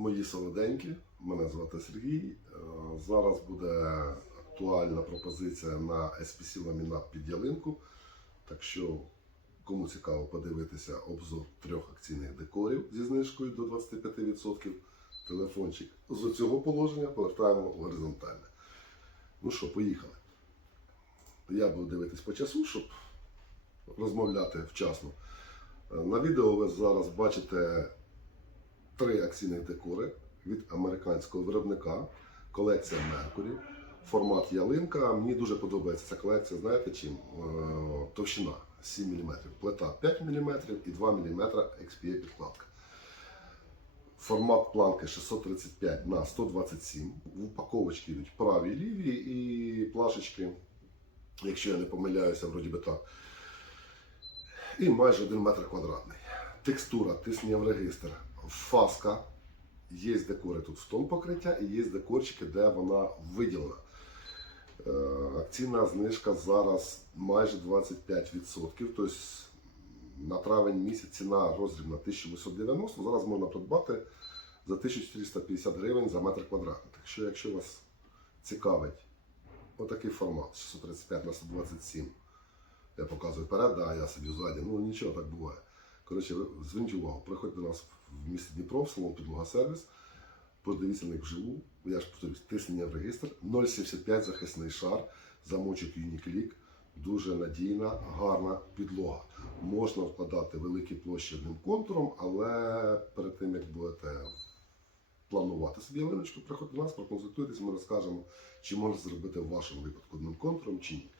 Мої солоденькі, мене звати Сергій. Е, Зараз буде актуальна пропозиція на SPC ламінат під ялинку. Так що, кому цікаво подивитися обзор трьох акційних декорів зі знижкою до 25%, телефончик з цього положення повертаємо в горизонтальне. Ну що, поїхали. Я буду дивитись по часу, щоб розмовляти вчасно. Е, На відео ви зараз бачите три акційних декори від американського виробника. Колекція Mercury. Формат ялинка. Мені дуже подобається ця колекція. Знаєте чим? Е, Товщина 7 мм, плита 5 мм і 2 мм XPA підкладка. Формат планки 635 на 127. В упаковочці йдуть праві, ліві і плашечки, якщо я не помиляюся, вроді би так. І майже 1 метр квадратний. Текстура, тиснення в регістр, фаска. Є декори тут в тон покриття і є декорчики, де вона виділена. Е, Акційна знижка зараз майже 25%. Тобто на травень місяць ціна розрібна 1890, зараз можна придбати за 1450 гривень за метр квадратний. Так що, якщо вас цікавить отакий формат 635 на 127, я показую вперед, да, я собі ззаді, ну нічого так буває. Коротше, зверніть увагу, приходьте до нас в місті Дніпро, в салон підлога сервіс, подивіться на них вживу, я ж повторюсь, тиснення в регістр, 0,75 захисний шар, замочок Uniclick, дуже надійна, гарна підлога. Можна вкладати великі площі одним контуром, але перед тим як будете планувати собі ялиночку, приходьте до нас, проконсультуйтесь, ми розкажемо, чи можна зробити в вашому випадку одним контуром чи ні.